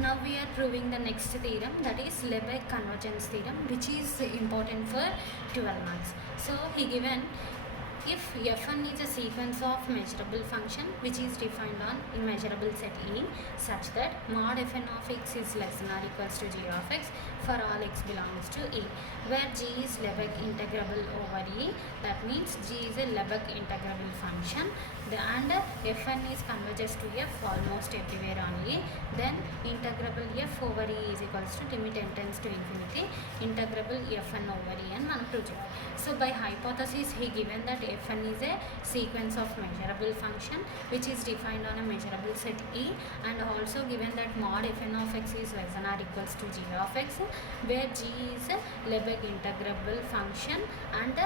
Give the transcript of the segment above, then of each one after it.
now we are proving the next theorem, that is Lebesgue convergence theorem, which is important for 12 marks. So he given if f1 is a sequence of measurable function which is defined on immeasurable set E such that mod fn of x is less than or equals to g of x for all x belongs to E, where g is Lebesgue integrable over E, that means g is a Lebesgue integrable function, and fn is converges to f almost everywhere on E, then integrable f over E is equals to limit n tends to infinity integrable fn over E and మనం prove చేయాలి. So by hypothesis he given that fn is a sequence of measurable function which is defined on a measurable set E, and also given that mod fn of x is less than or equals to g of x, where g is a Lebesgue integrable function, and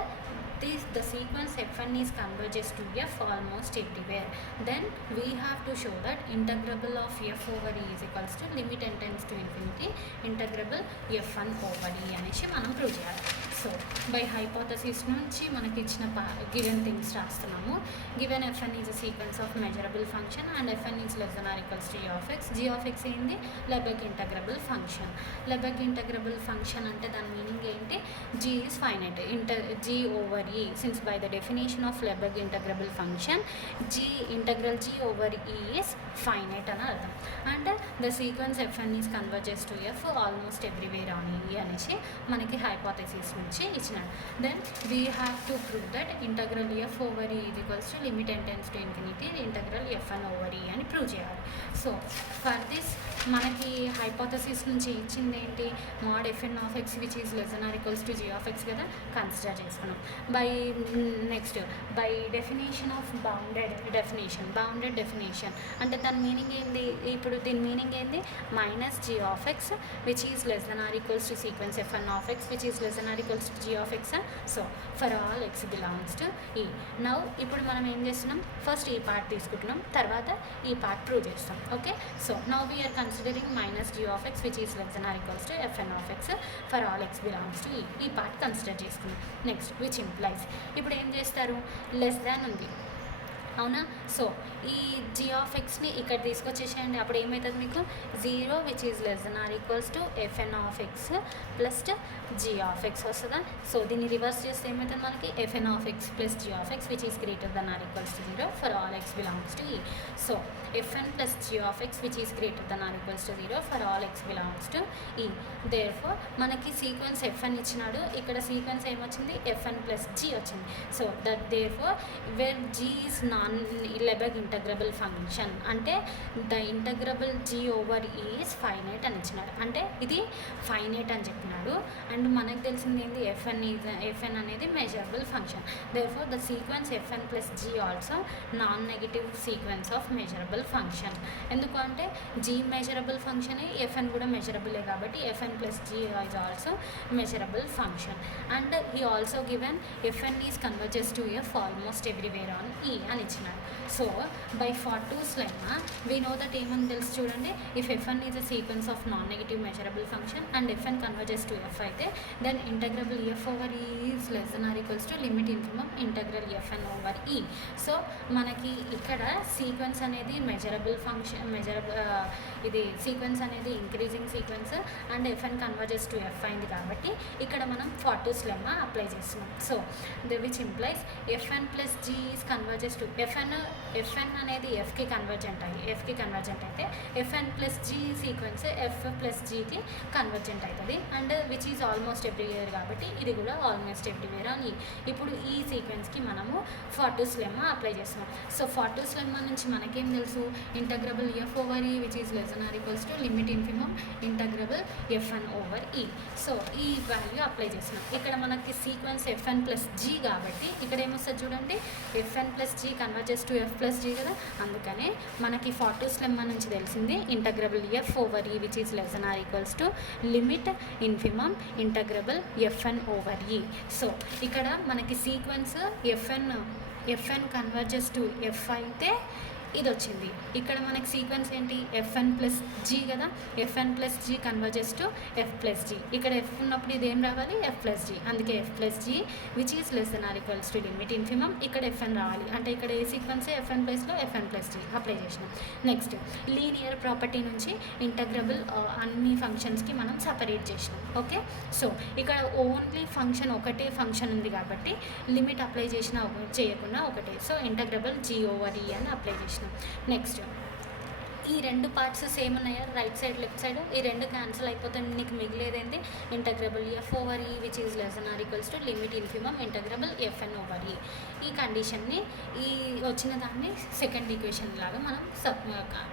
the sequence fn is converges to f almost everywhere. Then we have to show that integrable of f over E is equals to limit n tends to infinity integrable f1 over E అనేసి మనం prove చేయాలి. So by hypothesis నుంచి మనకి ఇచ్చిన given things రాస్తున్నాము. Given fn is a sequence of measurable function and fn is less than or equals to g of x ఏంది Lebesgue integrable function. Lebesgue integrable function అంటే దాని meaning ఏంటి, g is finite g over E, since by the definition of Lebesgue integrable function integral g over E is finite అని అర్థం, and the sequence fn is converges to f almost everywhere on E అనేసి మనకి hypothesis నుంచి ఇచ్చినాడు. Then we have to prove that integral f over E is equals to limit n tends to infinity integral fn over E అని prove చేయాలి. So for this మనకి hypothesis నుంచి ఇచ్చింది ఏంటి, mod fn of x which is less than or equals to g of x కదా consider చేసుకున్నాం. Next by definition of bounded definition అంటే దాని మీనింగ్ ఏంది, ఇప్పుడు దీని మీనింగ్ ఏంది minus g of x which is less than or equals to sequence fn of x which is less than or equals to g of x. So for all x belongs to E. Now ఇప్పుడు మనం ఏం చేస్తున్నాం, first ఈ part తీసుకుంటున్నాం, తర్వాత ఈ part prove చేస్తాం. Okay, so now we are considering minus g of x which is less than or equals to fn of x for all x belongs to E. ఈ పార్ట్ కన్సిడర్ చేసుకున్నాం. Next which implies, ఇప్పుడు ఏం చేస్తారు, less than ఉంది అవునా, so ఈ g of xని ఇక్కడ తీసుకొచ్చేసేయండి, అప్పుడు ఏమవుతుంది మీకు 0 which is less than or equals to fn of x plus g of x వస్తుందా. సో దీన్ని రివర్స్ చేస్తే ఏమవుతుంది మనకి fn of x plus g of x which is greater than or equals to 0 for all x belongs to E. So fn plus g of x which is greater than or equals to 0 for all x belongs to E. therefore మనకి sequence fn ఇచ్చినాడు, ఇక్కడ sequence ఏమొచ్చింది fn plus g వచ్చింది. So that therefore where g is non Lebesgue integrable function అంటే the integrable g over E is finite అని ఇచ్చినాడు, అంటే ఇది ఫైనైట్ అని చెప్పినాడు. అండ్ మనకు తెలిసింది ఏంటి, fn అనేది measurable function. therefore the sequence fn plus g also non negative sequence of measurable function. ఎందుకు అంటే g మెజరబుల్ ఫంక్షన్, fn కూడా మెజరబులే కాబట్టి fn plus g is also measurable function. And he also given fn is converges to f almost everywhere on E అని ఇచ్చినాడు. So by Fatou's lemma we know that ఏమని తెలుసు చూడండి, if fn is a sequence of non negative measurable function and fn converges to f అయితే then integrable f over E is less than or equals to limit infimum integral fn over E. So మనకి ఇక్కడ sequence అనేది measurable function ఇది sequence అనేది increasing sequence and fn converges to f అయింది కాబట్టి ఇక్కడ మనం ఫార్టూస్ లెమ్మ అప్లై చేస్తున్నాం. So which implies fn plus g is converges to fn అనేది fకి కన్వర్జెంట్ అయితే fn plus g sequence f plus gకి కన్వర్జెంట్ అవుతుంది, and which is almost everywhere కాబట్టి ఇది కూడా ఆల్మోస్ట్ ఎవ్రీవేర్ అని. ఇప్పుడు ఈ సీక్వెన్స్కి మనము ఫార్టూస్ లెమ్మ అప్లై చేస్తున్నాం. సో ఫార్టూస్ లెమ్మ నుంచి మనకేం తెలుసు, integrable f over E which is less than or equals to limit infimum integrable fn over E. So ఈ వాల్యూ అప్లై చేస్తున్నాం. ఇక్కడ మనకి సీక్వెన్స్ fn ప్లస్ g కాబట్టి ఇక్కడ ఏమొస్తుంది చూడండి, fn plus g converges to f plus g కదా, అందుకనే మనకి ఫార్టూస్ లెమ్మ నుంచి తెలిసింది integrable f over E which is less than or equals to limit infimum integrable fn over E. So ఇక్కడ మనకి sequence fn converges to f అయితే ఇది వచ్చింది. ఇక్కడ మనకి సీక్వెన్స్ ఏంటి, ఎఫ్ఎన్ ప్లస్ జీ కదా, f n plus g converges to f plus g. ఇక్కడ ఎఫ్ ఉన్నప్పుడు ఇది ఏం రావాలి, ఎఫ్ ప్లస్ జీ. అందుకే f plus g which is less than or equals to limit infimum. ఇక్కడ ఎఫ్ఎన్ రావాలి అంటే ఇక్కడ ఏ సీక్వెన్స్ ఎఫ్ఎన్ ప్లస్లో ఎఫ్ఎన్ ప్లస్ జీ అప్లై చేసినాం. నెక్స్ట్ లీనియర్ ప్రాపర్టీ నుంచి ఇంటగ్రబుల్ అన్ని ఫంక్షన్స్కి మనం సపరేట్ చేసినాం. ఓకే, సో ఇక్కడ ఓన్లీ ఫంక్షన్ ఒకటే ఫంక్షన్ ఉంది కాబట్టి లిమిట్ అప్లై చేసినా చేయకుండా ఒకటే. సో ఇంటగ్రబుల్ జీ ఓవర్ ఈ అని అప్లై చేసినాం. నెక్స్ట్ ఈ రెండు పార్ట్స్ సేమ్ ఉన్నాయా, రైట్ సైడ్ లెఫ్ట్ సైడ్, ఈ రెండు క్యాన్సిల్ అయిపోతే నీకు మిగిలేదేంటి, integrable f over E which is less than or equals to limit infimum integrable f n over E. ఈ కండిషన్ని ఈ వచ్చిన దాన్ని సెకండ్ ఈక్వేషన్ లాగా మనం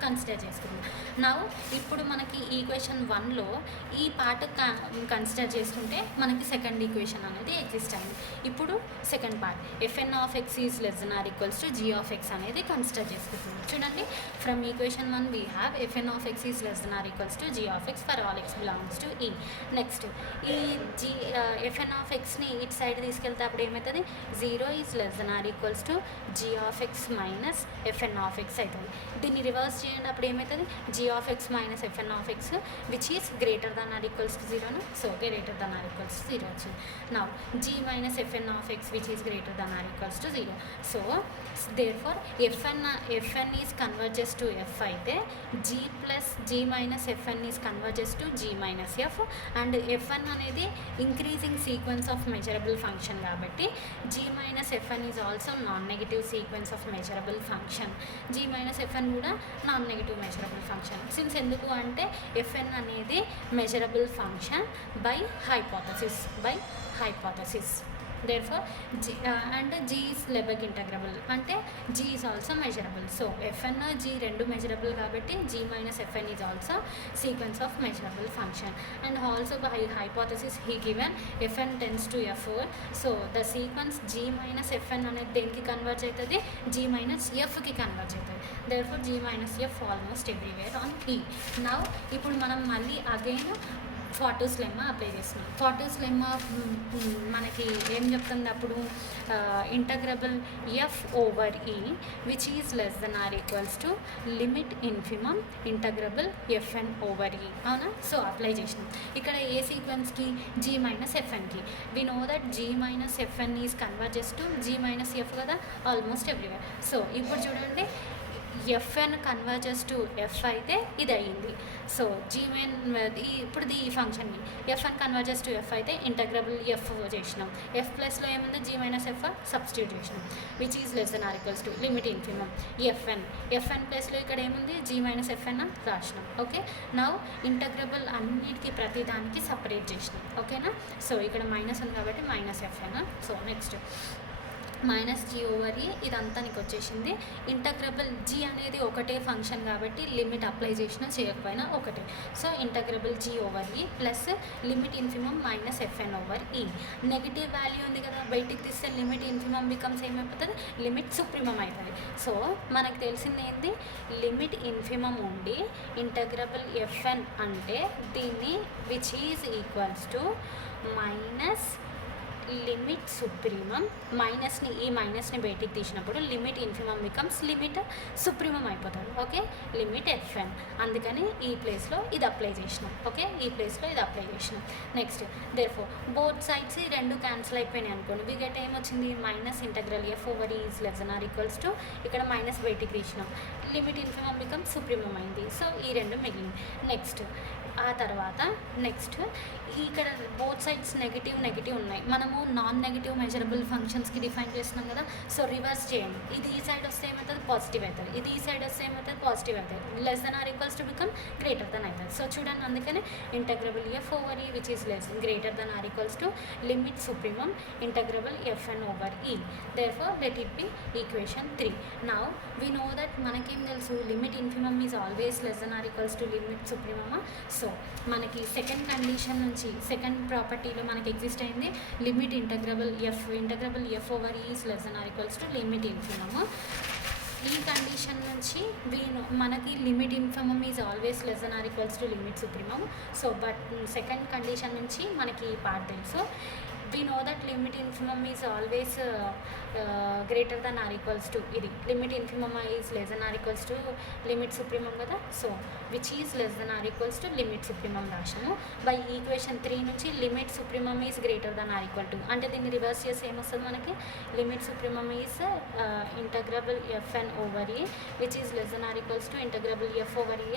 కన్సిడర్ చేసుకుందాం. నా ఇప్పుడు మనకి ఈక్వేషన్ 1లో ఈ పార్ట్ కన్సిడర్ చేసుకుంటే మనకి సెకండ్ ఈక్వేషన్ అనేది ఎగ్జిస్ట్ అయింది. ఇప్పుడు second part f n of x is less than or equals to g of x అనేది కన్సిడర్ చేసుకుంటుంది. చూడండి, from equation 1 we have fn of x is less than or equals to g of x for all x belongs to e. Next ఈ fn of x ని ఇటు side తీసుకెళ్తే అప్పుడు ఏమవుతుంది, 0 is less than or equals to g of x minus fn of x అవుతుంది. దీన్ని reverse చేయండి, అప్పుడు ఏమవుతుంది, g of x minus fn of x which is greater than or equals to 0. So greater than or equals to 0 వచ్చింది. Now g minus fn of x which is greater than or equals to 0. So therefore fn is converges to f అయితే g plus g minus f n is converges to g minus f. And f n అనేది increasing sequence of measurable function కాబట్టి g minus f n is also non negative sequence of measurable function. g minus f n కూడా non negative measurable function. Since ఎందుకు అంటే f n అనేది measurable function by hypothesis. therefore g and g is Lebesgue integrable అంటే g is also measurable. so fn g రెండు measurable కాబట్టి g minus fn is also sequence of measurable function. and also by hypothesis he given fn tends to f4. so the sequence g minus fn అనేది దేనికి converge అవుతుంది, g minus f కి converge అవుతుంది. therefore g minus f almost everywhere on e. now ఇప్పుడు మనం మళ్ళీ again ఫాటోస్ lemma apply చేస్తున్నాం. ఫాటోస్ lemma మనకి ఏం చెప్తుంది అప్పుడు, integrable f over E which is less than or equals to limit infimum integrable f n over E. అవునా, సో అప్లై చేసినాం. ఇక్కడ ఏ సీక్వెన్స్కి, జీ మైనస్ ఎఫ్ఎన్కి. We know that g minus f n is converges to g minus f కదా, almost everywhere. So ఇప్పుడు చూడండి, FN converges to f అయితే ఇది అయ్యింది. సో జీ మెయిన్ ఇప్పుడు ఈ ఫంక్షన్ని ఎఫ్ఎన్ కన్వర్జెస్ టు ఎఫ్ అయితే ఇంటగ్రబుల్ ఎఫ్ చేసినాం. ఎఫ్ ప్లస్లో ఏముంది, జీ మైనస్ ఎఫ్ సబ్స్టిట్యూట్ చేసినాం which is less than or equals to limit infimum f n ప్లస్లో ఇక్కడ ఏముంది, జీ మైనస్ ఎఫ్ఎన్ రాసినాం. ఓకే, నౌ ఇంటగ్రబుల్ అన్నిటికీ ప్రతి దానికి సపరేట్ చేసినాం. ఓకేనా, సో ఇక్కడ మైనస్ ఉంది కాబట్టి minus f n. So next minus g over E ఇదంతా నీకు వచ్చేసింది. ఇంటగ్రబుల్ జీ అనేది ఒకటే ఫంక్షన్ కాబట్టి లిమిట్ అప్లై చేసినా చేయకపోయినా ఒకటే. So integrable g over E plus limit infimum minus f n over E. Negative value ఉంది కదా, బయటికి తీస్తే లిమిట్ ఇన్ఫిమమ్ బికమ్స్ ఏమైపోతుంది, లిమిట్ సుప్రీమమ్ అవుతుంది. సో మనకు తెలిసింది ఏంటి, లిమిట్ ఇన్ఫిమమ్ ఉండి ఇంటగ్రబుల్ ఎఫ్ఎన్ అంటే దీన్ని which is equals to minus limit supremum. ఈ మైనస్ని బయటికి తీసినప్పుడు limit infimum becomes limit supremum అయిపోతుంది. Okay, limit f n. అందుకని ఈ ప్లేస్లో ఇది అప్లై చేసినాం. ఓకే, ఈ ప్లేస్లో ఇది అప్లై చేసినాం. నెక్స్ట్ దేర్ఫోర్ బోత్ సైడ్స్ ఈ రెండు క్యాన్సిల్ అయిపోయినాయి అనుకోండి. వి గెట్ ఏమొచ్చింది, minus integral f over is less than or equals to ఇక్కడ మైనస్ బయటికి తీసినాం, లిమిట్ ఇన్ఫిమమ్ బికమ్ సుప్రీమమ్ అయింది. సో ఈ రెండు మిగిలింది. నెక్స్ట్ ఆ తర్వాత నెక్స్ట్ ఇక్కడ బోత్ సైడ్స్ నెగిటివ్ ఉన్నాయి. మనము నాన్ నెగిటివ్ మెజరబుల్ ఫంక్షన్స్కి డిఫైన్ చేస్తున్నాం కదా. సో రివర్స్ చేయండి, ఇది ఈ సైడ్ వస్తే ఏమవుతుంది, పాజిటివ్ అవుతుంది. ఇది ఈ సైడ్ వస్తే ఏమవుతుంది, పాజిటివ్ అవుతుంది. Less than or equals to becomes greater than అవుతుంది. సో చూడండి, అందుకనే integrable f over E which is less greater than or equals to limit supremum integrable f n over E. Therefore let it be equation 3. Now we know that మనకేం తెలుసు, limit infimum is always less than or equals to limit supremum. So మనకి second condition నుంచి second ప్రాపర్టీలో మనకి exist అయింది limit integrable f over is less than or equals to limit infimum. ఈ condition నుంచి మనకి limit infimum is always less than or equals to limit supremum. So but second condition నుంచి మనకి ఈ పార్ట్ తెలుసు, we know that limit infimum is always greater than or equals to ఇది limit infimum is less than or equals to limit supremum కదా. So which is less than or equals to limit supremum రాశాను. By equation 3 నుంచి limit supremum is greater than or equal to అంటే దీన్ని reverse చేసి ఏమొస్తుంది మనకి limit supremum is integrable f n over E which is less than or equals to integrable f over E.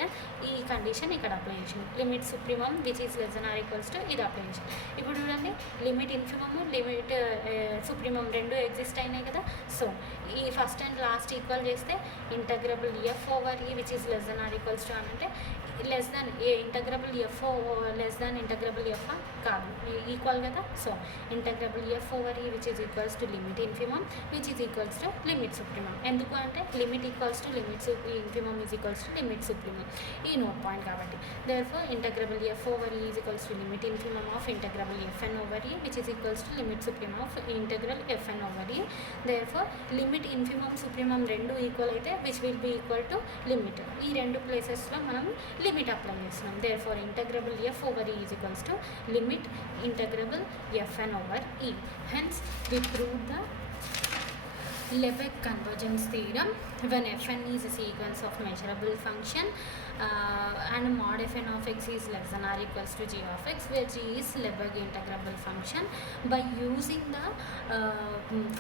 ఈ condition ఇక్కడ apply చేసింది. Limit supremum which is less than or equals to ఇది apply చేసింది. ఇప్పుడు చూడండి లిమిట్ ఇన్ఫిమమ్ లిమిట్ సుప్రీమమ్ రెండు exist అయినాయి కదా. సో ఈ ఫస్ట్ అండ్ లాస్ట్ ఈక్వల్ చేస్తే integrable f over E which is less than or equals to అని అంటే less than integrable F less than integrable F కాదు ఈక్వల్ కదా. So integrable f over E which is equals to limit infimum which is equals to limit supremum. ఎందుకు అంటే limit equals to limit infimum is equals to limit supremum ఈ note point కాబట్టి. Therefore integrable f over E is equals to limit infimum of integrable f n over E which is equals to limit supremum of integral f n over E. Therefore limit infimum supremum రెండు equal అయితే which will be equal to limit. ఈ రెండు ప్లేసెస్లో మనం limit apply చేస్తున్నాం. Therefore integrable f over E is equals to limit integrable f n over E. Hence we prove the Lebesgue convergence theorem when fn is a sequence of measurable function and mod fn of x is less than or equals to g of x, which is Lebesgue integrable function. By using the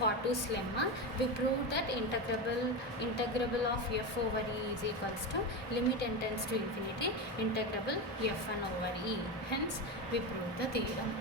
Fortu's lemma, we proved that integrable of f over e is equals to limit n tends to infinity integrable fn over e. Hence we proved the theorem.